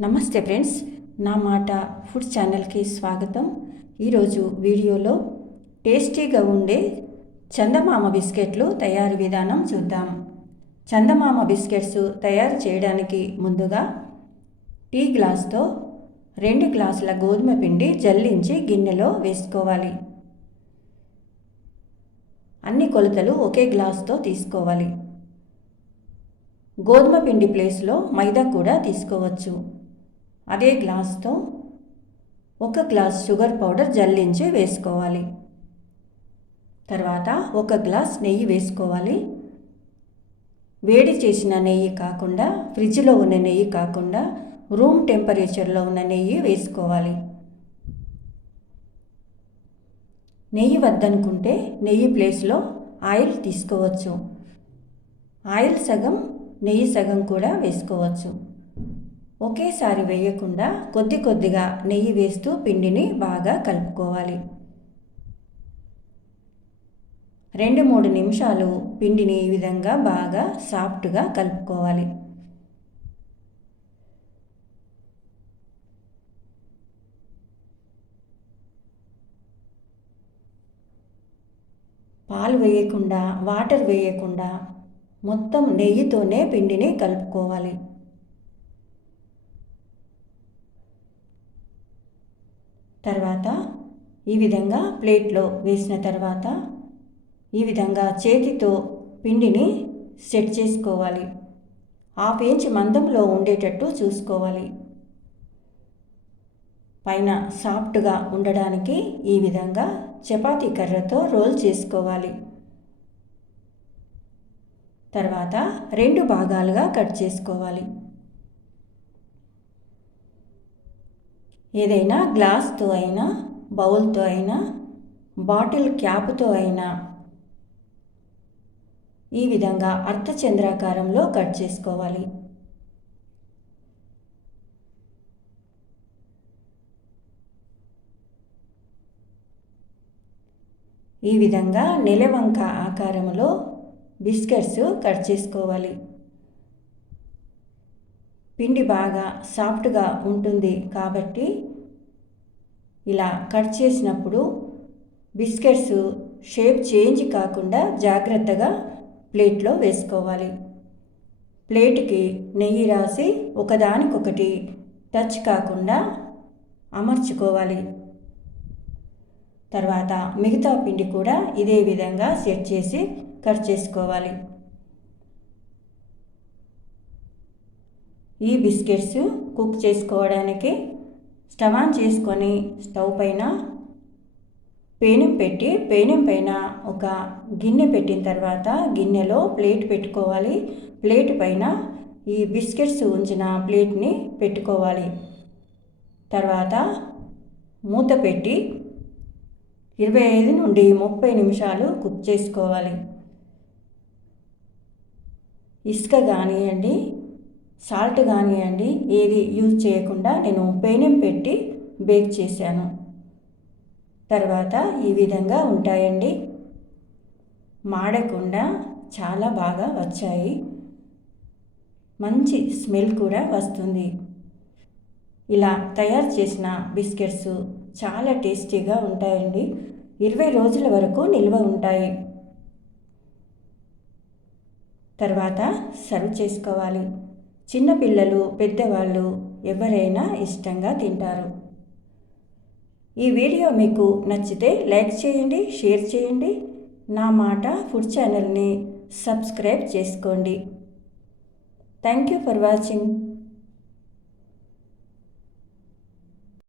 నమస్తే ఫ్రెండ్స్, నా మాట ఫుడ్ ఛానల్కి స్వాగతం. ఈరోజు వీడియోలో టేస్టీగా ఉండే చందమామ బిస్కెట్లు తయారు విధానం చూద్దాం. చందమామ బిస్కెట్స్ తయారు చేయడానికి ముందుగా టీ గ్లాస్తో 2 గ్లాసుల గోధుమ పిండి జల్లించి గిన్నెలో వేసుకోవాలి. అన్ని కొలతలు ఒకే గ్లాస్తో తీసుకోవాలి. గోధుమ పిండి ప్లేస్లో మైదా కూడా తీసుకోవచ్చు. అదే గ్లాస్తో 1 గ్లాస్ షుగర్ పౌడర్ జల్లించి వేసుకోవాలి. తర్వాత 1 గ్లాస్ నెయ్యి వేసుకోవాలి. వేడి చేసిన నెయ్యి కాకుండా, ఫ్రిడ్జ్లో ఉన్న నెయ్యి కాకుండా రూమ్ టెంపరేచర్లో ఉన్న నెయ్యి వేసుకోవాలి. నెయ్యి వద్దనుకుంటే నెయ్యి ప్లేస్లో ఆయిల్ తీసుకోవచ్చు. ఆయిల్ సగం, నెయ్యి సగం కూడా వేసుకోవచ్చు. ఒకేసారి వేయకుండా కొద్ది కొద్దిగా నెయ్యి వేస్తూ పిండిని బాగా కలుపుకోవాలి. 2-3 నిమిషాలు పిండిని ఈ విధంగా బాగా సాఫ్ట్గా కలుపుకోవాలి. పాలు వేయకుండా, వాటర్ వేయకుండా మొత్తం నెయ్యితోనే పిండిని కలుపుకోవాలి. తర్వాత ఈ విధంగా ప్లేట్లో వేసిన తర్వాత ఈ విధంగా చేతితో పిండిని సెట్ చేసుకోవాలి. 1/2 ఇంచ్ మందంలో ఉండేటట్టు చూసుకోవాలి. పైన సాఫ్ట్గా ఉండడానికి ఈ విధంగా చపాతీ కర్రతో రోల్ చేసుకోవాలి. తర్వాత 2 భాగాలుగా కట్ చేసుకోవాలి. ఏదైనా గ్లాస్తో అయినా, బౌల్తో అయినా, బాటిల్ క్యాప్తో అయినా ఈ విధంగా అర్ధచంద్రాకారంలో కట్ చేసుకోవాలి. ఈ విధంగా నెలవంక ఆకారంలో బిస్కెట్స్ కట్ చేసుకోవాలి. పిండి బాగా సాఫ్ట్గా ఉంటుంది కాబట్టి ఇలా కట్ చేసినప్పుడు బిస్కెట్స్ షేప్ చేంజ్ కాకుండా జాగ్రత్తగా ప్లేట్లో వేసుకోవాలి. ప్లేట్కి నెయ్యి రాసి ఒకదానికొకటి టచ్ కాకుండా అమర్చుకోవాలి. తర్వాత మిగతా పిండి కూడా ఇదే విధంగా సెట్ చేసి కట్ చేసుకోవాలి. ఈ బిస్కెట్స్ కుక్ చేసుకోవడానికి స్టవ్ ఆన్ చేసుకొని స్టవ్ పైన పేనం పెట్టి, పేనం పైన ఒక గిన్నె పెట్టిన తర్వాత గిన్నెలో ప్లేట్ పెట్టుకోవాలి. ప్లేట్ పైన ఈ బిస్కెట్స్ ఉంచిన ప్లేట్ని పెట్టుకోవాలి. తర్వాత మూత పెట్టి 25 నుండి 30 నిమిషాలు కుక్ చేసుకోవాలి. ఇసుక కానివ్వండి, సాల్ట్ కానివ్వండి, ఏది యూజ్ చేయకుండా నేను పేనం పెట్టి బేక్ చేశాను. తర్వాత ఈ విధంగా ఉంటాయండి. మాడకుండా చాలా బాగా వచ్చాయి. మంచి స్మెల్ కూడా వస్తుంది. ఇలా తయారు చేసిన బిస్కెట్స్ చాలా టేస్టీగా ఉంటాయండి. 20 రోజుల వరకు నిల్వ ఉంటాయి. తర్వాత సర్వ్ చేసుకోవాలి. చిన్నపిల్లలు, పెద్దవాళ్ళు ఎవరైనా ఇష్టంగా తింటారు. ఈ వీడియో మీకు నచ్చితే లైక్ చేయండి, షేర్ చేయండి. నా మాట ఫుడ్ ఛానల్ని సబ్స్క్రైబ్ చేసుకోండి. Thank you for watching.